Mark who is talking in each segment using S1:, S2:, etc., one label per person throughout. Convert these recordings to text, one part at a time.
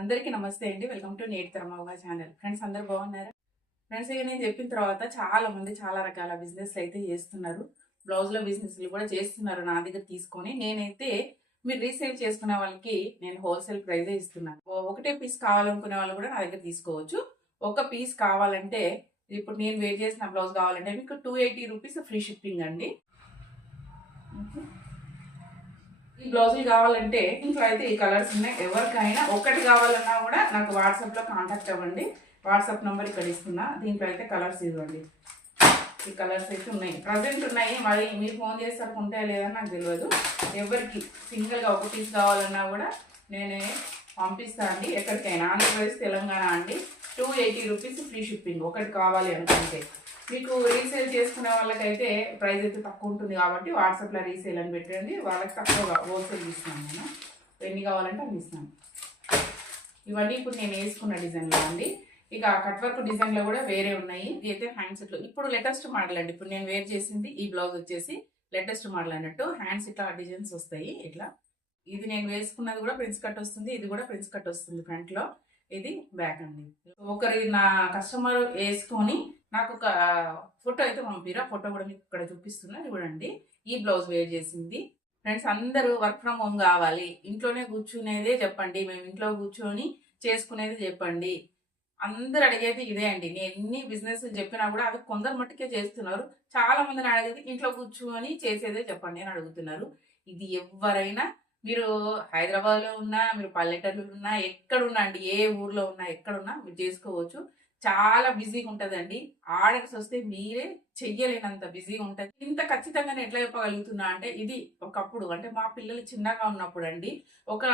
S1: అందరికీ నమస్తే అండి. వెల్కమ్ టు నేటి తరమవ్వ ఛానల్ ఫ్రెండ్స్ అందరు బాగున్నారా? ఫ్రెండ్స్ ఇక నేను చెప్పిన తర్వాత చాలా మంది చాలా రకాల బిజినెస్ అయితే చేస్తున్నారు. బ్లౌజ్లో బిజినెస్లు కూడా చేస్తున్నారు నా దగ్గర తీసుకొని. నేనైతే మీరు రీసేల్ చేసుకునే వాళ్ళకి నేను హోల్సేల్ ప్రైజే ఇస్తున్నాను. ఒకటే పీస్ కావాలనుకునే వాళ్ళు కూడా నా దగ్గర తీసుకోవచ్చు. ఒక పీస్ కావాలంటే ఇప్పుడు నేను వేర్ చేసిన బ్లౌజ్ కావాలంటే మీకు two eighty rupees free shipping అండి. ఈ బ్లౌజులు కావాలంటే ఇంట్లో అయితే ఈ కలర్స్ ఉన్నాయి. ఎవరికైనా ఒకటి కావాలన్నా కూడా నాకు వాట్సాప్లో కాంటాక్ట్ అవ్వండి. వాట్సాప్ నెంబర్ ఇక్కడ ఇస్తున్నా. దీంట్లో అయితే కలర్స్ ఇవ్వండి. ఈ కలర్స్ అయితే ఉన్నాయి. ప్రజెంట్ ఉన్నాయి. మరి మీరు ఫోన్ చేసేసరికి ఉంటాయా లేదా నాకు తెలియదు ఎవరికి సింగిల్గా ఒక పీస్ కావాలన్నా కూడా నేనే పంపిస్తా అండి. ఎక్కడికైనా. ఆంధ్రప్రదేశ్ తెలంగాణ అండి. Two eighty rupees free shipping ఒకటి కావాలి అనుకుంటే. మీకు రీసేల్ చేసుకునే వాళ్ళకైతే ప్రైస్ అయితే తక్కువ ఉంటుంది కాబట్టి వాట్సాప్లో రీసేల్ అని పెట్టండి. వాళ్ళకి తక్కువగా హోల్సేల్ ఇస్తున్నాను నేను. ఎన్ని కావాలంటే అన్ని ఇస్తాను ఇవన్నీ ఇప్పుడు నేను వేసుకున్న డిజైన్లో అండి. ఇక కట్ వర్క్ డిజైన్లో కూడా వేరే ఉన్నాయి. ఇది అయితే హ్యాండ్స్ ఇట్లా ఇప్పుడు లేటెస్ట్ మోడల్ అండి. ఇప్పుడు నేను వేర్ చేసింది ఈ బ్లౌజ్ వచ్చేసి లేటెస్ట్ మోడల్ అన్నట్టు. హ్యాండ్స్ ఇట్లా డిజైన్స్ వస్తాయి ఇట్లా. ఇది నేను వేసుకున్నది కూడా ప్రిన్స్ కట్ వస్తుంది ఇది కూడా ప్రిన్స్ కట్ వస్తుంది ఫ్రంట్లో ఇది బ్యాక్ అండి. ఒకరి నా కస్టమర్ వేసుకొని నాకు ఒక ఫోటో అయితే పంపిరా ఫోటో కూడా మీకు ఇక్కడ చూపిస్తున్నా చూడండి. ఈ బ్లౌజ్ వేర్ చేసింది. ఫ్రెండ్స్ అందరూ వర్క్ ఫ్రమ్ హోమ్ కావాలి. ఇంట్లోనే కూర్చునేదే చెప్పండి. మేము ఇంట్లో కూర్చొని చేసుకునేది చెప్పండి. అందరు అడిగేది ఇదే అండి. నేను ఎన్ని బిజినెస్ చెప్పినా కూడా అవి కొందరు మట్టుకే చేస్తున్నారు. చాలా మందిని అడిగేది ఇంట్లో కూర్చొని చేసేదే చెప్పండి అని అడుగుతున్నారు. ఇది ఎవరైనా మీరు హైదరాబాద్లో ఉన్నా మీరు పల్లెటూరులో ఉన్నా ఎక్కడున్నా అండి ఏ ఊర్లో ఉన్నా ఎక్కడున్నా మీరు చేసుకోవచ్చు. చాలా బిజీగా ఉంటదండి. ఆర్డర్స్ వస్తే మీరే చెయ్యలేనంత బిజీగా ఉంటుంది. ఇంత ఖచ్చితంగా నేను ఎట్లా చెప్పగలుగుతున్నా అంటే ఇది ఒకప్పుడు అంటే మా పిల్లలు చిన్నగా ఉన్నప్పుడు అండి ఒక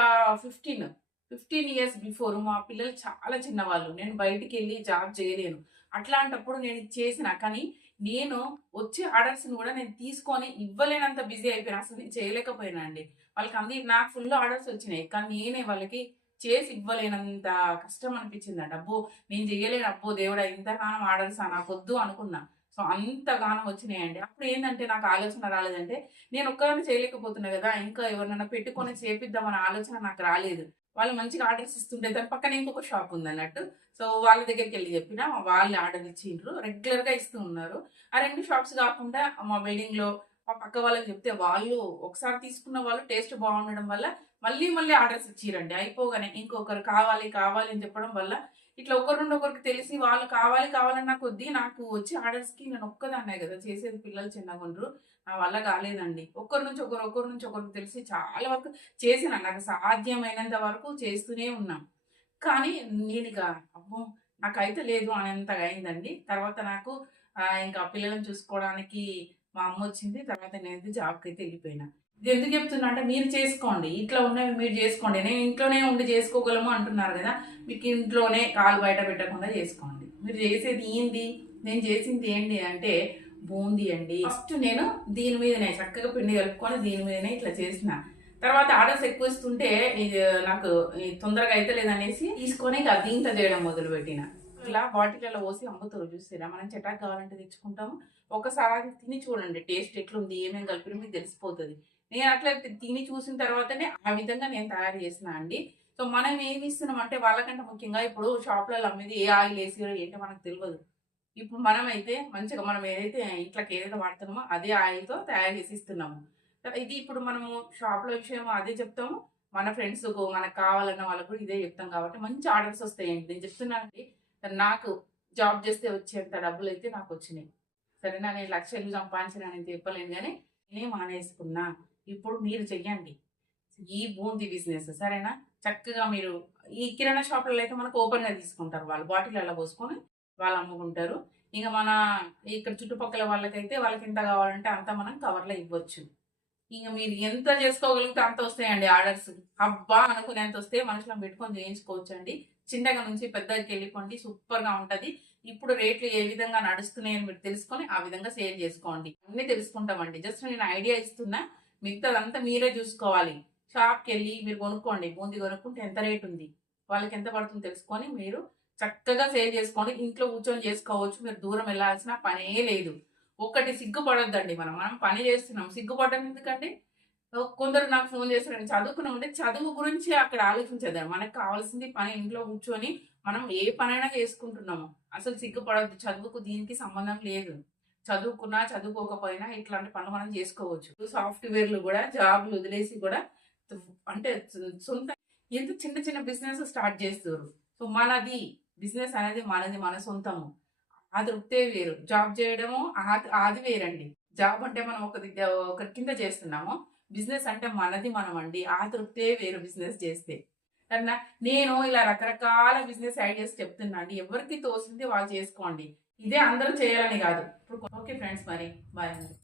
S1: ఫిఫ్టీన్ ఫిఫ్టీన్ ఇయర్స్ బిఫోర్ మా పిల్లలు చాలా చిన్నవాళ్ళు. నేను బయటికి వెళ్ళి జాబ్ చేయలేను. అట్లాంటప్పుడు నేను ఇది చేసిన కానీ నేను వచ్చే ఆర్డర్స్ని కూడా నేను తీసుకొని ఇవ్వలేనంత బిజీ అయిపోయినా అసలు నేను చేయలేకపోయినా అండి. వాళ్ళకి అంది నాకు ఫుల్ ఆర్డర్స్ వచ్చినాయి. కానీ నేనే వాళ్ళకి చేసి ఇవ్వలేనంత కష్టం అనిపించిందంట. అబ్బో నేను చేయలేను అబ్బో దేవుడా ఇంతగానం ఆర్డర్స్ నాకు వద్దు అనుకున్నా. సో అంతగానం వచ్చినాయండి. అప్పుడు ఏంటంటే నాకు ఆలోచన రాలేదంటే నేను ఒక్కరిని చేయలేకపోతున్నా కదా. ఇంకా ఎవరినైనా పెట్టుకొని చేపిద్దామన్న ఆలోచన నాకు రాలేదు. వాళ్ళు మంచిగా ఆర్డర్స్ ఇస్తుంటే దాని పక్కన ఇంకొక షాప్ ఉంది అన్నట్టు సో వాళ్ళ దగ్గరికి వెళ్ళి చెప్పిన వాళ్ళు ఆర్డర్ ఇచ్చిండ్రు. రెగ్యులర్గా ఇస్తూ ఉన్నారు. ఆ రెండు షాప్స్ కాకుండా మా వెడ్డింగ్లో మా పక్క వాళ్ళకి చెప్తే వాళ్ళు ఒకసారి తీసుకున్న వాళ్ళు టేస్ట్ బాగుండడం వల్ల మళ్ళీ మళ్ళీ ఆర్డర్స్ ఇచ్చిరండి. అయిపోగానే ఇంకొకరు కావాలి కావాలి అని చెప్పడం వల్ల ఇట్లా ఒకరు నుండి ఒకరికి తెలిసి వాళ్ళు కావాలి కావాలన్న కొద్దీ నాకు వచ్చే ఆర్డర్స్కి నేను ఒక్కదాన్నే కదా చేసేది పిల్లలు చిన్నగా ఉండరు నా వల్ల కాలేదండి. ఒకరి నుంచి ఒకరు ఒకరి నుంచి ఒకరికి తెలిసి చాలా వరకు చేసిన నాకు సాధ్యమైనంత వరకు చేస్తూనే ఉన్నాం. కానీ నేను ఇక అమ్మో నాకైతే లేదు అనేంతగా అయిందండి. తర్వాత నాకు ఇంకా పిల్లలను చూసుకోవడానికి మా అమ్మ వచ్చింది. తర్వాత నేను జాబ్కి అయితే వెళ్ళిపోయినా. ఇది ఎందుకు చెప్తున్నా అంటే మీరు చేసుకోండి. ఇట్లా ఉన్నవి మీరు చేసుకోండి. నేను ఇంట్లోనే ఉండి చేసుకోగలము అంటున్నారు కదా మీకు ఇంట్లోనే కాలు బయట పెట్టకుండా చేసుకోండి. మీరు చేసేది ఏంది? నేను చేసింది ఏంటి అంటే బూందీ అండి. ఫస్ట్ నేను దీని మీదనే చక్కగా పిండి కలుపుకొని దీని మీదనే ఇట్లా చేసిన తర్వాత ఆర్డర్స్ ఎక్కువ ఇస్తుంటే నాకు తొందరగా అయితే లేదనేసి తీసుకొని ఇక దీంట్లో చేయడం మొదలుపెట్టిన. ఇలా బాటిల్లో పోసి అమ్ముతారు చూసారా? మనం చటాక్ కావాలంటే తెచ్చుకుంటాము. ఒకసారి తిని చూడండి. టేస్ట్ ఎట్లుంది? ఏమేమి కలిపిన మీకు తెలిసిపోతుంది. నేను అట్లా తిని చూసిన తర్వాతనే ఆ విధంగా నేను తయారు చేసిన అండి. సో మనం ఏమి ఇస్తున్నాం అంటే వాళ్ళకంటే ముఖ్యంగా ఇప్పుడు షాప్లలో అమ్మేది ఏ ఆయిల్ వేసిరో ఏంటో మనకు తెలియదు. ఇప్పుడు మనమైతే మంచిగా మనం ఏదైతే ఇంట్లోకి ఏదైతే వాడుతున్నామో అదే ఆయిల్తో తయారు చేసి ఇస్తున్నాము. ఇది ఇప్పుడు మనము షాప్లో విషయం అదే చెప్తాము. మన ఫ్రెండ్స్ మనకు కావాలన్న వాళ్ళకు కూడా ఇదే చెప్తాం కాబట్టి మంచి ఆర్డర్స్ వస్తాయండి. నేను చెప్తున్నానండి నాకు జాబ్ చేస్తే వచ్చేంత డబ్బులు అయితే నాకు వచ్చినాయి. సరేనా నేను లక్షలు సంపాదించిన నేను చెప్పలేను కానీ నేనే మానేసుకున్నా. ఇప్పుడు మీరు చెయ్యండి. ఈ బూందీ బిజినెస్ సరేనా? చక్కగా మీరు ఈ కిరాణా షాపులలో అయితే మనకు ఓపెన్గా తీసుకుంటారు వాళ్ళు. బాటిల్ పోసుకొని వాళ్ళు అమ్ముకుంటారు. ఇంకా మన ఇక్కడ చుట్టుపక్కల వాళ్ళకైతే వాళ్ళకి ఎంత కావాలంటే అంత మనం కవర్లో ఇవ్వచ్చు. ఇంకా మీరు ఎంత చేసుకోగలిగితే అంత వస్తాయండి ఆర్డర్స్. అబ్బా! అనుకునేంత వస్తే మనుషులను పెట్టుకొని చేయించుకోవచ్చు అండి చిన్నగా నుంచి పెద్దకి వెళ్ళిపోండి. సూపర్గా ఉంటుంది. ఇప్పుడు రేట్లు ఏ విధంగా నడుస్తున్నాయని మీరు తెలుసుకొని ఆ విధంగా సేల్ చేసుకోండి. అన్నీ తెలుసుకుంటామండి. జస్ట్ నేను ఐడియా ఇస్తున్నా. మిగతాదంతా మీరే చూసుకోవాలి. షాప్కి వెళ్ళి మీరు కొనుక్కోండి. బూందీ కొనుక్కుంటే ఎంత రేట్ ఉంది? వాళ్ళకి ఎంత పడుతుందో తెలుసుకొని మీరు చక్కగా సేల్ చేసుకొని ఇంట్లో కూర్చొని చేసుకోవచ్చు. మీరు దూరం వెళ్ళాల్సిన పనే లేదు. ఒకటి సిగ్గుపడొద్దండి మనం. మనం పని చేస్తున్నాం. సిగ్గుపడడం ఎందుకండి? కొందరు నాకు ఫోన్ చేస్తారు. చదువుకుని ఉంటే చదువు గురించి అక్కడ ఆలోచించదు మనకు కావాల్సింది పని ఇంట్లో కూర్చొని మనం ఏ పనైనా చేసుకుంటున్నాము. అసలు సిగ్గుపడద్దు. చదువుకు దీనికి సంబంధం లేదు. చదువుకున్నా చదువుకోకపోయినా ఇట్లాంటి పనులు మనం చేసుకోవచ్చు. సాఫ్ట్వేర్లు కూడా జాబ్లు వదిలేసి కూడా అంటే సొంత ఎంత చిన్న చిన్న బిజినెస్ స్టార్ట్ చేస్తారు. సో మనది బిజినెస్ అనేది మనది మన సొంతము. ఆ తృప్తే వేరు. జాబ్ చేయడము అది వేరండి. జాబ్ అంటే మనం ఒక దగ్గర ఒక కింద చేస్తున్నాము. బిజినెస్ అంటే మనది మనం అండి ఆ తృప్తే వేరు బిజినెస్ చేస్తే. అన్నా నేను ఇలా రకరకాల బిజినెస్ ఐడియాస్ చెప్తున్నా అండి. ఎవరికి తోసింది వాళ్ళు చేసుకోండి. ఇదే అందరూ చేయాలని కాదు. ఇప్పుడు ఓకే ఫ్రెండ్స్ మరి. బాయ్